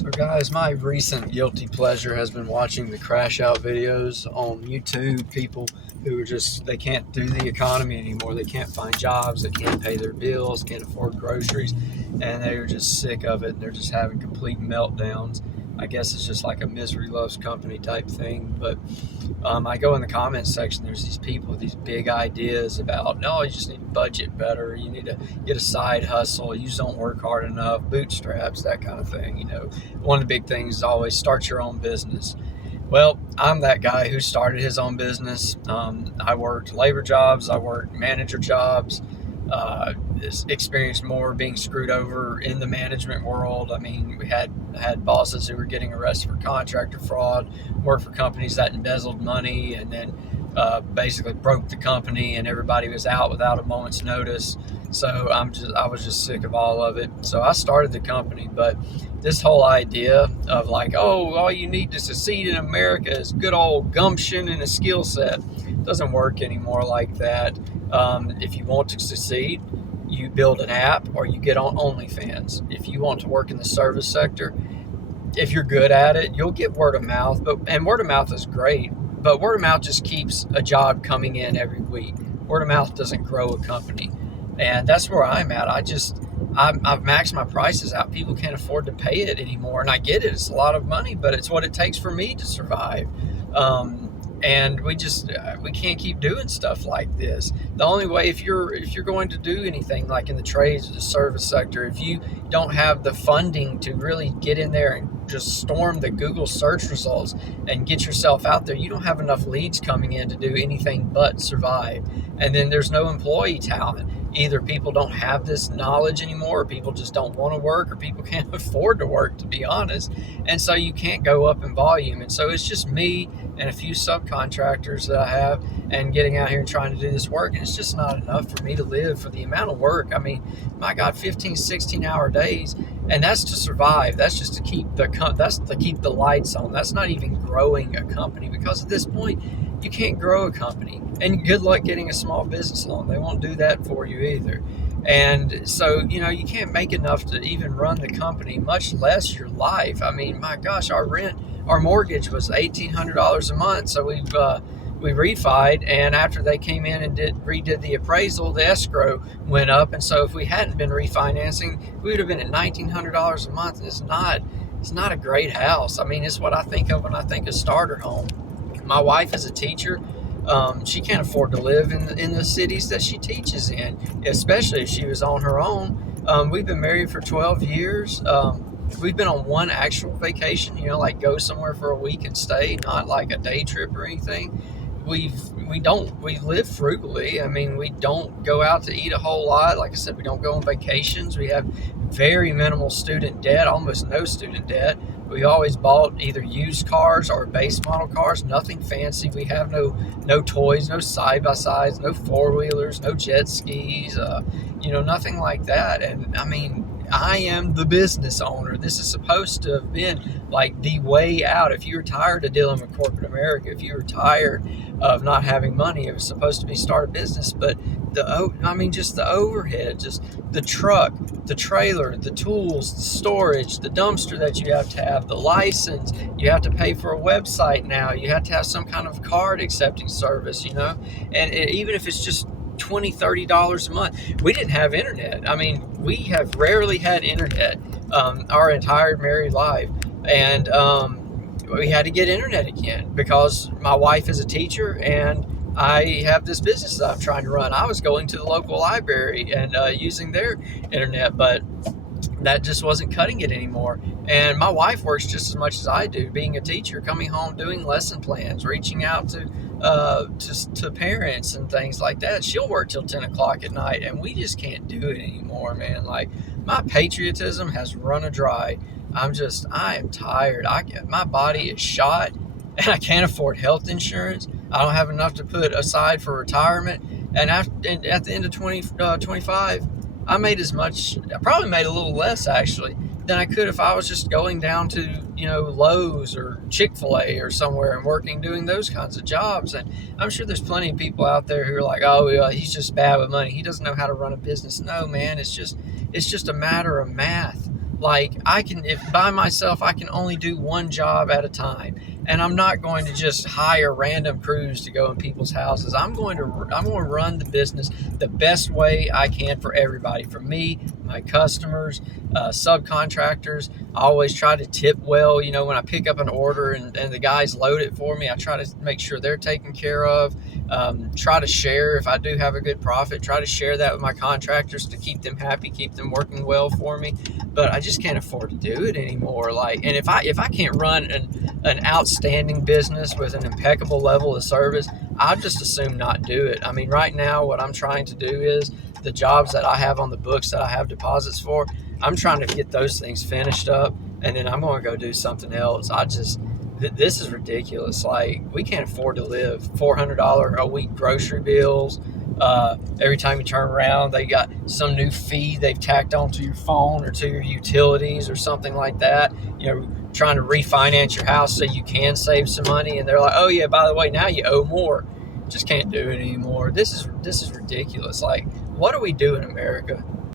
So guys, my recent guilty pleasure has been watching the crash out videos on YouTube. People who are just, they can't do the economy anymore. They can't find jobs, they can't pay their bills, can't afford groceries, and they're just sick of it. They're just having complete meltdowns. I guess it's just like a misery loves company type thing. But I go in the comments section, there's these people with these big ideas about, no, you just need to budget better, you need to get a side hustle, you just don't work hard enough, bootstraps, that kind of thing. One of the big things is always start your own business. Well, I'm that guy who started his own business. I worked labor jobs, I worked manager jobs, experienced more being screwed over in the management world. I mean, we had bosses who were getting arrested for contractor fraud, worked for companies that embezzled money, and then basically broke the company, and everybody was out without a moment's notice. So I was just sick of all of it. So I started the company. But this whole idea of like, oh, all you need to succeed in America is good old gumption and a skill set doesn't work anymore like that. If you want to succeed, you build an app or you get on OnlyFans. If you want to work in the service sector, if you're good at it, you'll get word of mouth. And word of mouth is great, but word of mouth just keeps a job coming in every week. Word of mouth doesn't grow a company. And that's where I'm at. I've maxed my prices out. People can't afford to pay it anymore. And I get it. It's a lot of money, but it's what it takes for me to survive. And we can't keep doing stuff like this. The only way, if you're going to do anything like in the trades or the service sector, if you don't have the funding to really get in there and just storm the Google search results and get yourself out there, you don't have enough leads coming in to do anything but survive. And then there's no employee talent. Either people don't have this knowledge anymore, or people just don't want to work, or people can't afford to work, to be honest. And so you can't go up in volume. And so it's just me and a few subcontractors that I have, and getting out here and trying to do this work. And it's just not enough for me to live for the amount of work. I mean, my God, 15, 16-hour days. And that's to survive. That's just to keep the lights on. That's not even growing a company, because at this point, you can't grow a company. And good luck getting a small business loan. They won't do that for you either. And so, you can't make enough to even run the company, much less your life. I mean, my gosh, our mortgage was $1,800 a month. So we refied, and after they came in and redid the appraisal, the escrow went up. And so if we hadn't been refinancing, we would have been at $1,900 a month. And it's not a great house. I mean, it's what I think of when I think of starter home. My wife is a teacher. She can't afford to live in the cities that she teaches in, especially if she was on her own. We've been married for 12 years. We've been on one actual vacation, like go somewhere for a week and stay, not like a day trip or anything. We live frugally. I mean, we don't go out to eat a whole lot. Like I said, we don't go on vacations. We have very minimal student debt, almost no student debt. We always bought either used cars or base model cars, nothing fancy. We have no toys, no side-by-sides, no four-wheelers, no jet skis, nothing like that. And I mean, I am the business owner. This is supposed to have been like the way out. If you were tired of dealing with corporate America, if you were tired of not having money, it was supposed to be start a business. But just the overhead, just the truck, the trailer, the tools, the storage, the dumpster that you have, the license, you have to pay for a website now, you have to have some kind of card accepting service, and even if it's just $20-$30 a month. We didn't have internet. I mean, we have rarely had internet our entire married life. And we had to get internet again because my wife is a teacher and I have this business that I'm trying to run. I was going to the local library and using their internet, but that just wasn't cutting it anymore. And my wife works just as much as I do, being a teacher, coming home, doing lesson plans, reaching out to parents and things like that. She'll work till 10 o'clock at night, and we just can't do it anymore, man. Like, my patriotism has run dry. I am tired. My body is shot, and I can't afford health insurance. I don't have enough to put aside for retirement. And at the end of 2025, I made as much, I probably made a little less actually than I could if I was just going down to, Lowe's or Chick-fil-A or somewhere and doing those kinds of jobs. And I'm sure there's plenty of people out there who are like, oh, he's just bad with money. He doesn't know how to run a business. No, man, it's just a matter of math. Like, if by myself, I can only do one job at a time, and I'm not going to just hire random crews to go in people's houses. I'm going to run the business the best way I can for everybody, for me, my customers, subcontractors. I always try to tip well. You know, when I pick up an order and the guys load it for me, I try to make sure they're taken care of. Try to share, if I do have a good profit, try to share that with my contractors to keep them happy, keep them working well for me. But I just can't afford to do it anymore. Like, and if I can't run an outstanding business with an impeccable level of service, I'll just assume not do it. I mean, right now, what I'm trying to do is the jobs that I have on the books that I have deposits for, I'm trying to get those things finished up, and then I'm going to go do something else. This is ridiculous. Like, we can't afford to live $400 a week grocery bills. Every time you turn around, they got some new fee they've tacked onto your phone or to your utilities or something like that. You know, trying to refinance your house so you can save some money, and they're like, "Oh yeah, by the way, now you owe more." Just can't do it anymore. This is ridiculous. Like, what do we do in America?